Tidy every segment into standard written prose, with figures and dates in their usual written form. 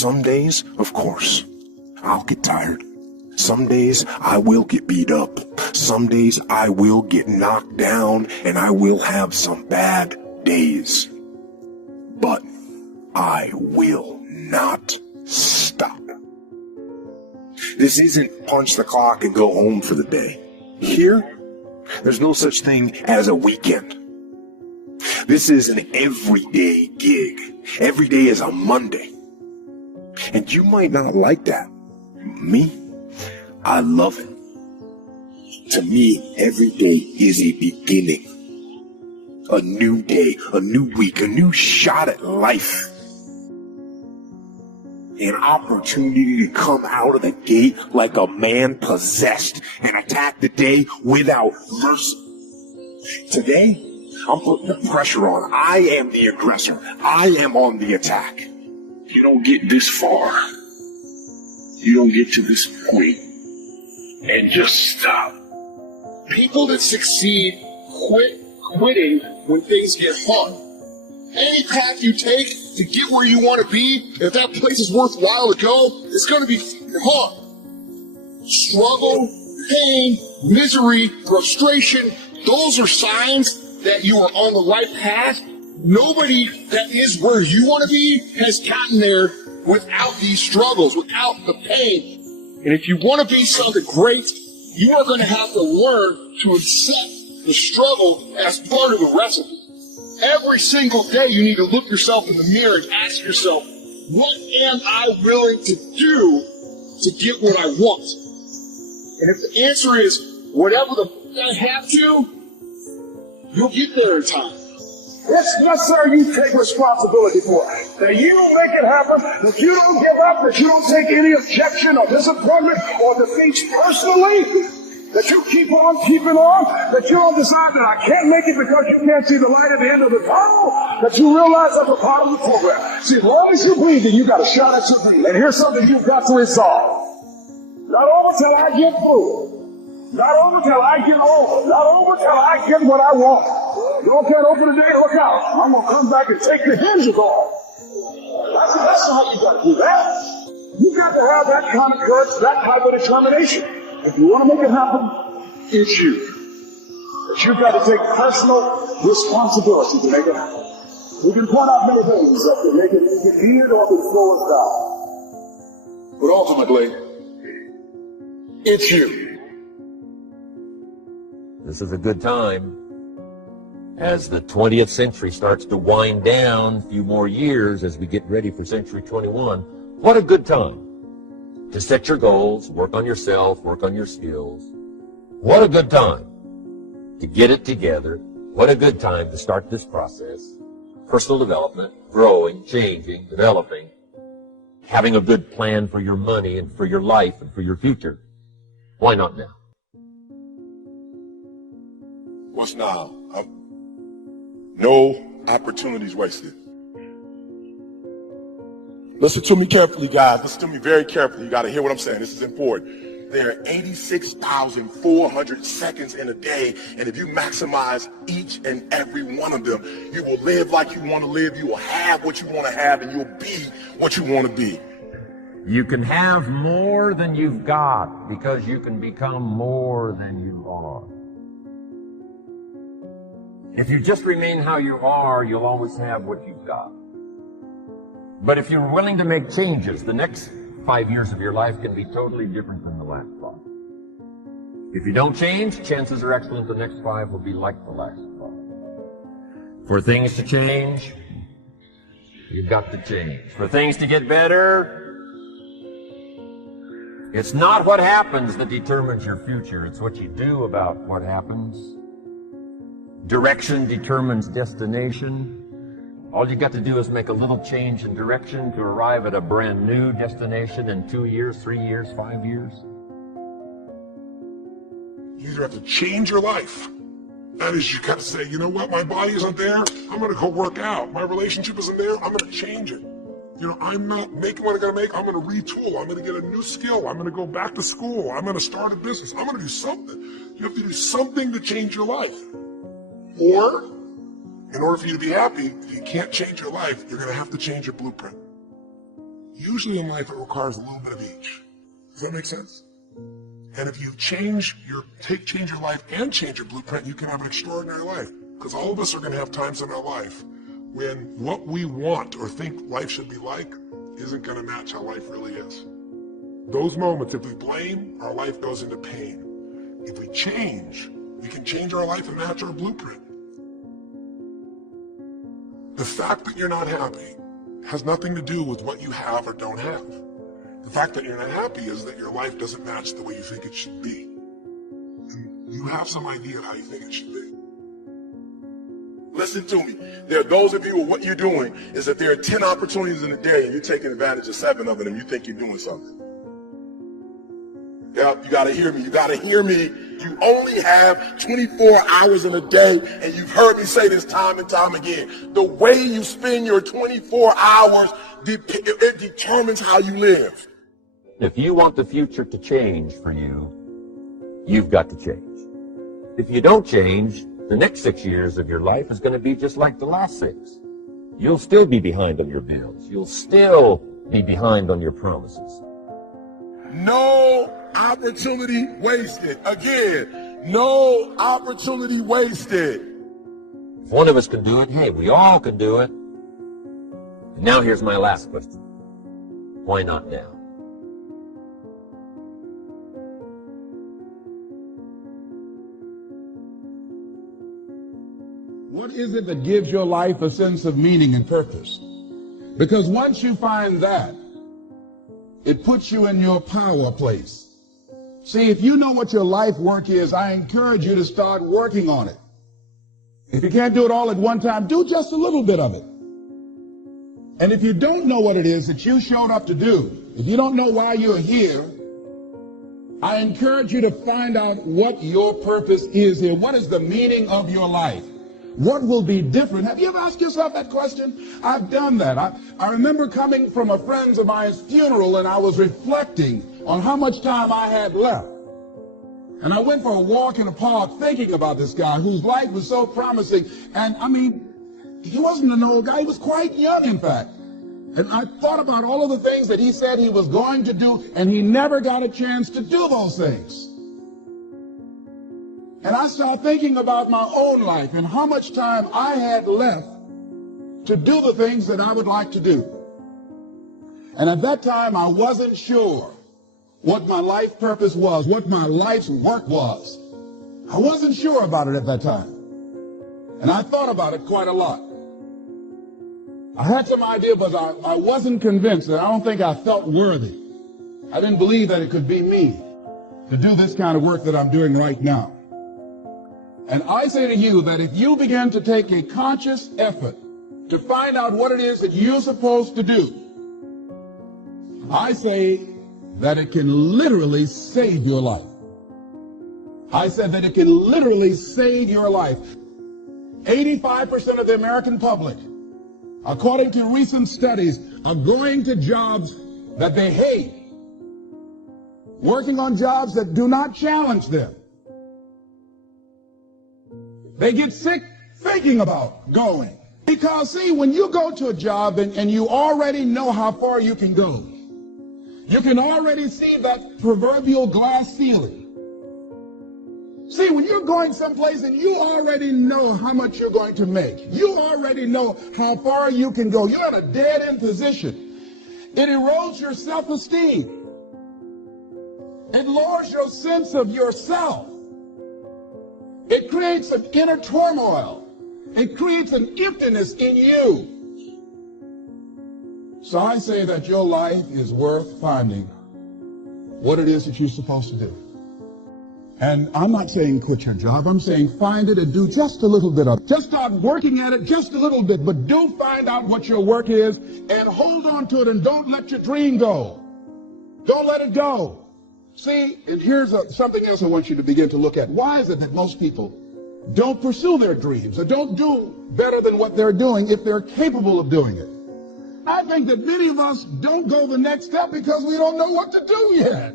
Some days, of course, I'll get tired. Some days I will get beat up. Some days I will get knocked down, and I will have some bad days. But I will not stop. This isn't punch the clock and go home for the day. Here, there's no such thing as a weekend. This is an everyday gig. Every day is a Monday. And you might not like that. Me, I love it. To me, every day is a beginning. A new day, a new week, a new shot at life. An opportunity to come out of the gate like a man possessed and attack the day without mercy. Today, I'm putting the pressure on. I am the aggressor. I am on the attack. You don't get this far. You don't get to this point and just stop. People that succeed quitting when things get hard. Any path you take to get where you want to be, if that place is worthwhile to go, it's going to be hard. Struggle, pain, misery, frustration, those are signs that you are on the right path. Nobody that is where you want to be has gotten there without these struggles, without the pain. And if you want to be something great, you are going to have to learn to accept the struggle as part of the recipe. Every single day you need to look yourself in the mirror and ask yourself, what am I willing to do to get what I want? And if the answer is, whatever I have to, you'll get there in time. Yes, sir, you take responsibility for it. That you don't make it happen, that you don't give up, that you don't take any objection or disappointment or defeats personally, that you keep on keeping on, that you don't decide that I can't make it because you can't see the light at the end of the tunnel, that you realize I'm a part of the program. See, as long as you're breathing, you got a shot at your breathing. And here's something you've got to resolve. Not over till I get through. Not over till I get over. Not over till I get what I want. You don't can't open the day, look out. I'm going to come back and take the hinges off. That's not how you got to do that. You got to have that kind of courage, that type of determination. If you want to make it happen, it's you. But you've got to take personal responsibility to make it happen. We can point out many things that can make it easier or can slow us down. But ultimately, it's you. This is a good time. As the 20th century starts to wind down, a few more years as we get ready for century 21, what a good time to set your goals, work on yourself, work on your skills. What a good time to get it together. What a good time to start this process. Personal development, growing, changing, developing, having a good plan for your money and for your life and for your future. Why not now? What's now? No opportunities wasted. Listen to me carefully, guys. Listen to me very carefully. You got to hear what I'm saying. This is important. There are 86,400 seconds in a day, and if you maximize each and every one of them, you will live like you want to live, you will have what you want to have, and you'll be what you want to be. You can have more than you've got because you can become more than you are. If you just remain how you are, you'll always have what you've got. But if you're willing to make changes, the next 5 years of your life can be totally different than the last 5. If you don't change, chances are excellent the next 5 will be like the last 5. For things to change, you've got to change. For things to get better, it's not what happens that determines your future. It's what you do about what happens. Direction determines destination. All you got to do is make a little change in direction to arrive at a brand new destination in 2 years, 3 years, 5 years. You either have to change your life. That is, you got to say, you know what, my body isn't there, I'm going to go work out. My relationship isn't there, I'm going to change it. You know, I'm not making what I got to make, I'm going to retool, I'm going to get a new skill, I'm going to go back to school, I'm going to start a business, I'm going to do something. You have to do something to change your life. Or, in order for you to be happy, if you can't change your life, you're going to have to change your blueprint. Usually in life, it requires a little bit of each. Does that make sense? And if you change your life and change your blueprint, you can have an extraordinary life. Because all of us are going to have times in our life when what we want or think life should be like isn't going to match how life really is. Those moments, if we blame, our life goes into pain. If we change, we can change our life and match our blueprint. The fact that you're not happy has nothing to do with what you have or don't have. The fact that you're not happy is that your life doesn't match the way you think it should be. And you have some idea of how you think it should be. Listen to me. There are those of you who what you're doing is that there are 10 opportunities in a day and you're taking advantage of 7 of them and you think you're doing something. Yeah, you gotta hear me. You gotta hear me. You only have 24 hours in a day, and you've heard me say this time and time again. The way you spend your 24 hours, it determines how you live. If you want the future to change for you, you've got to change. If you don't change, the next 6 years of your life is going to be just like the last 6. You'll still be behind on your bills. You'll still be behind on your promises. No opportunity wasted. Again, no opportunity wasted. If one of us can do it, hey, we all can do it. And now here's my last question. Why not now? What is it that gives your life a sense of meaning and purpose? Because once you find that, it puts you in your power place. See, if you know what your life work is, I encourage you to start working on it. If you can't do it all at one time, do just a little bit of it. And if you don't know what it is that you showed up to do, if you don't know why you're here, I encourage you to find out what your purpose is here. What is the meaning of your life? What will be different? Have you ever asked yourself that question? I've done that. I remember coming from a friend of mine's funeral and I was reflecting on how much time I had left. And I went for a walk in the park thinking about this guy whose life was so promising. And I mean, he wasn't an old guy. He was quite young, in fact. And I thought about all of the things that he said he was going to do, and he never got a chance to do those things. And I started thinking about my own life and how much time I had left to do the things that I would like to do. And at that time, I wasn't sure what my life purpose was, what my life's work was. I wasn't sure about it at that time. And I thought about it quite a lot. I had some idea, but I wasn't convinced, and I don't think I felt worthy. I didn't believe that it could be me to do this kind of work that I'm doing right now. And I say to you that if you begin to take a conscious effort to find out what it is that you're supposed to do, I say that it can literally save your life. I said that it can literally save your life. 85% of the American public, according to recent studies, are going to jobs that they hate, working on jobs that do not challenge them. They get sick thinking about going. Because, see, when you go to a job and you already know how far you can go, you can already see that proverbial glass ceiling. See, when you're going someplace and you already know how much you're going to make, you already know how far you can go, you're in a dead-end position. It erodes your self-esteem. It lowers your sense of yourself. It creates an inner turmoil. It creates an emptiness in you. So I say that your life is worth finding what it is that you're supposed to do. And I'm not saying quit your job. I'm saying find it and do just a little bit of it. Just start working at it just a little bit, but do find out what your work is and hold on to it and don't let your dream go. Don't let it go. See, and here's something else I want you to begin to look at. Why is it that most people don't pursue their dreams or don't do better than what they're doing if they're capable of doing it? I think that many of us don't go the next step because we don't know what to do yet.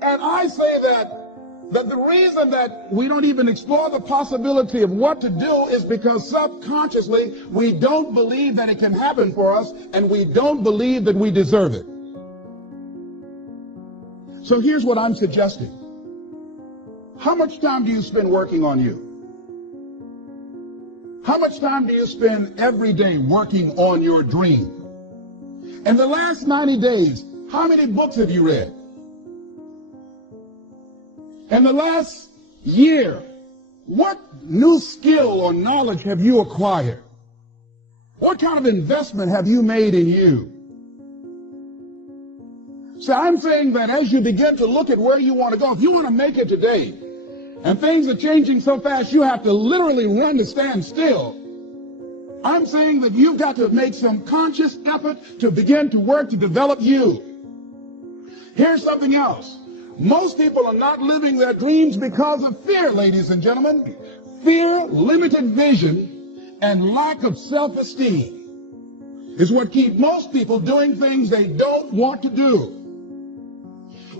And I say that That the reason that we don't even explore the possibility of what to do is because subconsciously we don't believe that it can happen for us, and we don't believe that we deserve it. So here's what I'm suggesting. How much time do you spend working on you? How much time do you spend every day working on your dream? In the last 90 days, how many books have you read? In the last year, what new skill or knowledge have you acquired? What kind of investment have you made in you? So I'm saying that as you begin to look at where you want to go, if you want to make it today, and things are changing so fast you have to literally run to stand still, I'm saying that you've got to make some conscious effort to begin to work to develop you. Here's something else. Most people are not living their dreams because of fear, ladies and gentlemen. Fear, limited vision, and lack of self-esteem is what keep most people doing things they don't want to do.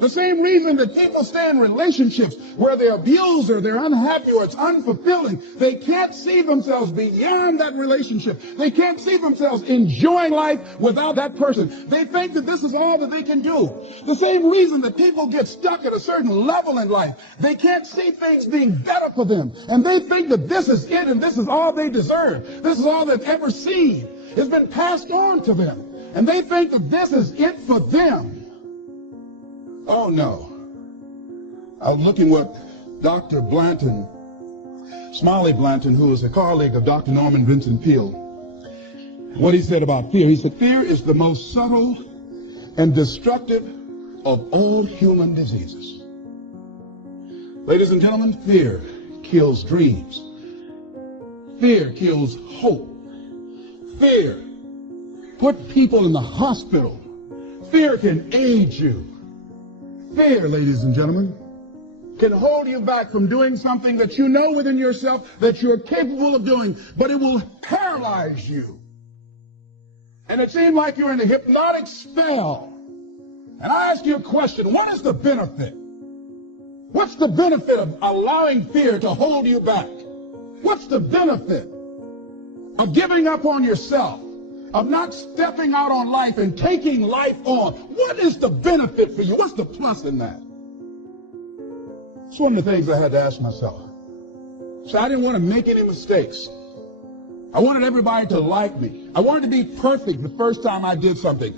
The same reason that people stay in relationships where they're abused or they're unhappy or it's unfulfilling, they can't see themselves beyond that relationship. They can't see themselves enjoying life without that person. They think that this is all that they can do. The same reason that people get stuck at a certain level in life. They can't see things being better for them. And they think that this is it and this is all they deserve. This is all they've ever seen. It's been passed on to them. And they think that this is it for them. Oh, no. I was looking what Dr. Blanton, Smiley Blanton, who is a colleague of Dr. Norman Vincent Peale, what he said about fear. He said, fear is the most subtle and destructive of all human diseases. Ladies and gentlemen, fear kills dreams. Fear kills hope. Fear puts people in the hospital. Fear can age you. Fear, ladies and gentlemen, can hold you back from doing something that you know within yourself that you're capable of doing, but it will paralyze you. And it seems like you're in a hypnotic spell. And I ask you a question, what is the benefit? What's the benefit of allowing fear to hold you back? What's the benefit of giving up on yourself? Of not stepping out on life and taking life on? What is the benefit for you? What's the plus in that? It's one of the things I had to ask myself. So I didn't want to make any mistakes. I wanted everybody to like me. I wanted to be perfect the first time I did something.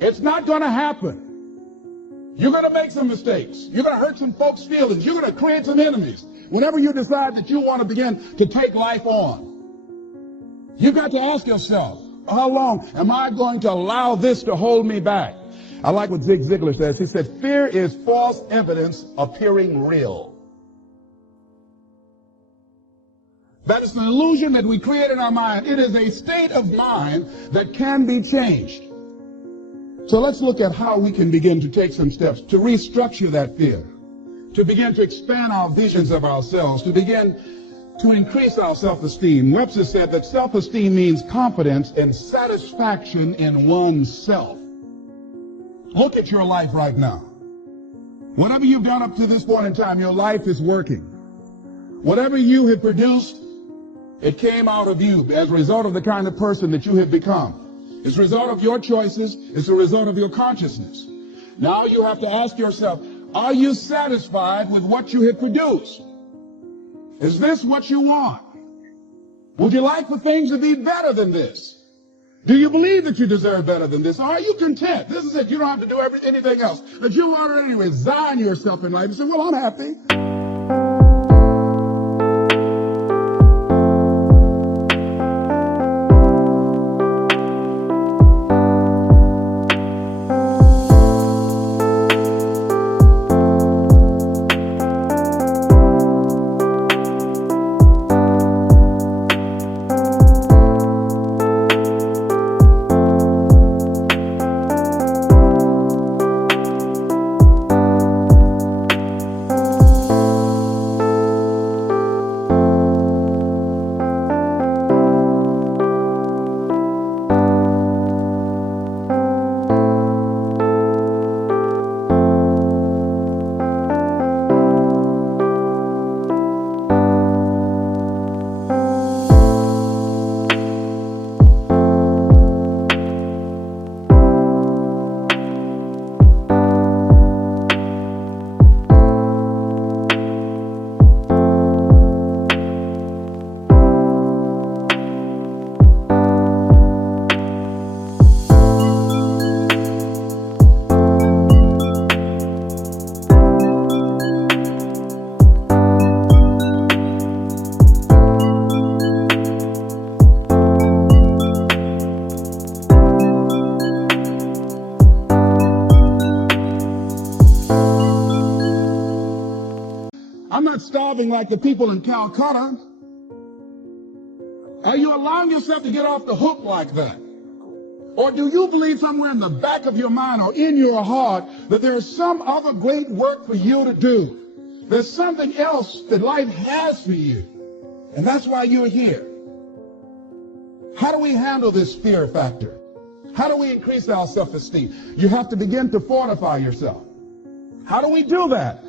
It's not going to happen. You're going to make some mistakes. You're going to hurt some folks' feelings. You're going to create some enemies. Whenever you decide that you want to begin to take life on, you've got to ask yourself, how long am I going to allow this to hold me back? I like what Zig Ziglar says. He said, fear is false evidence appearing real. That is an illusion that we create in our mind. It is a state of mind that can be changed. So let's look at how we can begin to take some steps to restructure that fear, to begin to expand our visions of ourselves, to begin to increase our self-esteem. Webster said that self-esteem means confidence and satisfaction in oneself. Look at your life right now. Whatever you've done up to this point in time, your life is working. Whatever you have produced, it came out of you as a result of the kind of person that you have become. It's a result of your choices. It's a result of your consciousness. Now you have to ask yourself, are you satisfied with what you have produced? Is this what you want? Would you like for things to be better than this? Do you believe that you deserve better than this? Or are you content? This is it. You don't have to do anything else. That you want to resign yourself in life and say, well, I'm happy. starving like the people in Calcutta? Are you allowing yourself to get off the hook like that? Or do you believe somewhere in the back of your mind or in your heart that there is some other great work for you to do? There's something else that life has for you. And that's why you're here. How do we handle this fear factor? How do we increase our self-esteem? You have to begin to fortify yourself. How do we do that?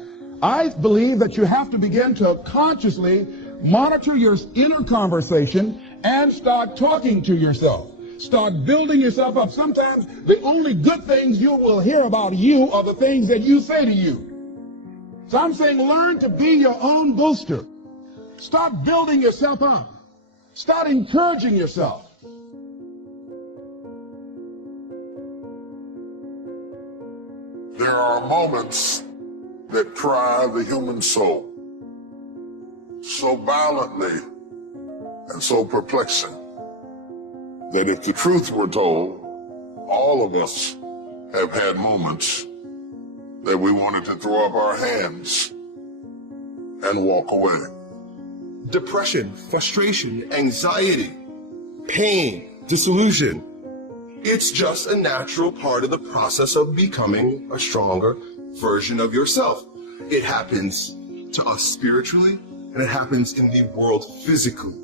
I believe that you have to begin to consciously monitor your inner conversation and start talking to yourself. Start building yourself up. Sometimes the only good things you will hear about you are the things that you say to you. So I'm saying learn to be your own booster. Start building yourself up. Start encouraging yourself. There are moments that try the human soul so violently and so perplexing that if the truth were told, all of us have had moments that we wanted to throw up our hands and walk away. Depression, frustration, anxiety, pain, disillusion. It's just a natural part of the process of becoming a stronger version of yourself. It happens to us spiritually, and it happens in the world physically.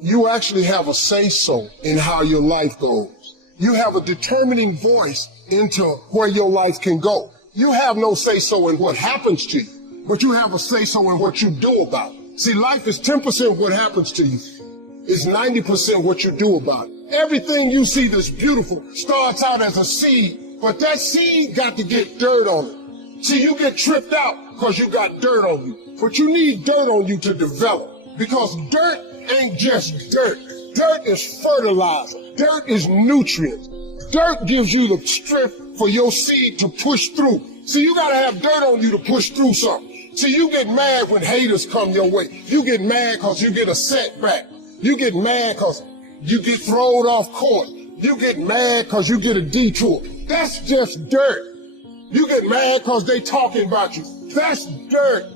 You actually have a say-so in how your life goes. You have a determining voice into where your life can go. You have no say-so in what happens to you, but you have a say-so in what you do about it. See, life is 10% what happens to you. It's 90% what you do about it. Everything you see that's beautiful starts out as a seed, but that seed got to get dirt on it. See, you get tripped out because you got dirt on you, but you need dirt on you to develop, because dirt ain't just dirt. Dirt is fertilizer. Dirt is nutrients. Dirt gives you the strength for your seed to push through. See, you gotta have dirt on you to push through something. See, you get mad when haters come your way. You get mad because you get a setback. You get mad because you get thrown off course. You get mad because you get a detour. That's just dirt. You get mad because they talking about you. That's dirt.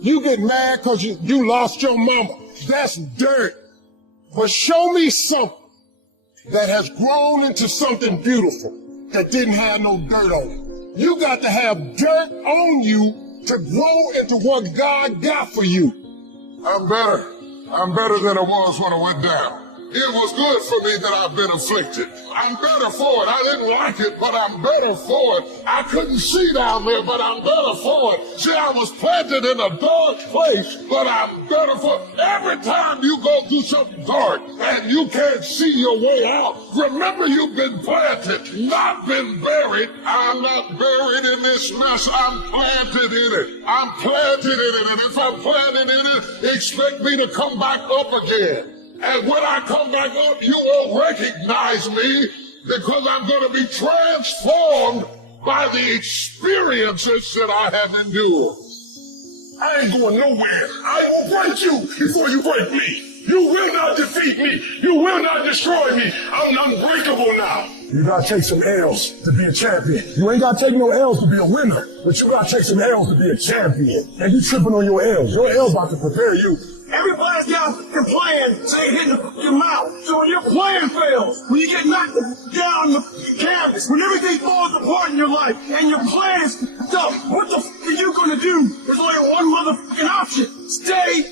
You get mad because you lost your mama. That's dirt. But show me something that has grown into something beautiful that didn't have no dirt on it. You got to have dirt on you to grow into what God got for you. I'm better. I'm better than I was when I went down. It was good for me that I've been afflicted. I'm better for it. I didn't like it, but I'm better for it. I couldn't see down there, but I'm better for it. See, I was planted in a dark place, but I'm better for it. Every time you go through something dark and you can't see your way out, remember you've been planted, not been buried. I'm not buried in this mess. I'm planted in it. I'm planted in it. And if I'm planted in it, expect me to come back up again. And when I come back up, you will recognize me, because I'm going to be transformed by the experiences that I have endured. I ain't going nowhere. I will break you before you break me. You will not defeat me. You will not destroy me. I'm unbreakable now. You gotta take some L's to be a champion. You ain't gotta take no L's to be a winner, but you gotta take some L's to be a champion. And you tripping on your L's. Your L's about to prepare you. Everybody's got a plan, so they hit your mouth. So when your plan fails, when you get knocked down the canvas, when everything falls apart in your life, and your plan is stuck, what the f are you gonna do? There's only one motherfucking option. Stay.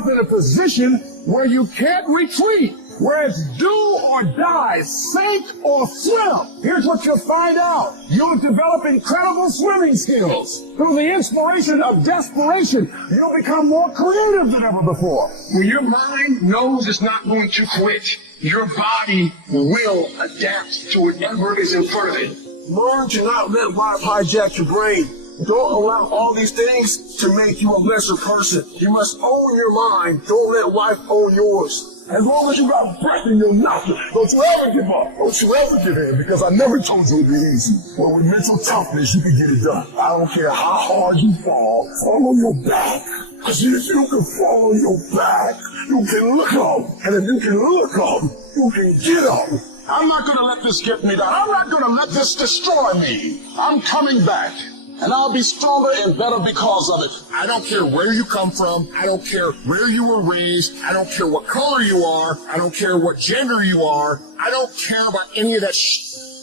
yourself in a position where you can't retreat, where it's do or die, sink or swim. Here's what you'll find out. You'll develop incredible swimming skills. Through the inspiration of desperation, you'll become more creative than ever before. When your mind knows it's not going to quit, your body will adapt to whatever is in front of it. Learn to not let life hijack your brain. Don't allow all these things to make you a lesser person. You must own your mind. Don't let life own yours. As long as you got breath in your mouth, don't you ever give up. Don't you ever give in, because I never told you it'd be easy. But with mental toughness, you can get it done. I don't care how hard you fall on your back. Because if you can fall on your back, you can look up. And if you can look up, you can get up. I'm not going to let this get me down. I'm not going to let this destroy me. I'm coming back. And I'll be stronger and better because of it. I don't care where you come from. I don't care where you were raised. I don't care what color you are. I don't care what gender you are. I don't care about any of that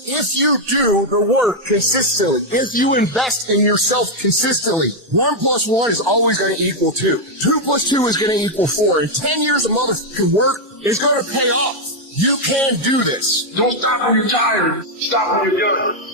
If you do the work consistently, if you invest in yourself consistently, 1 + 1 is always going to equal 2. 2 + 2 is going to equal 4. And 10 years of motherfucking work is going to pay off. You can do this. Don't stop when you're tired. Stop when you're done.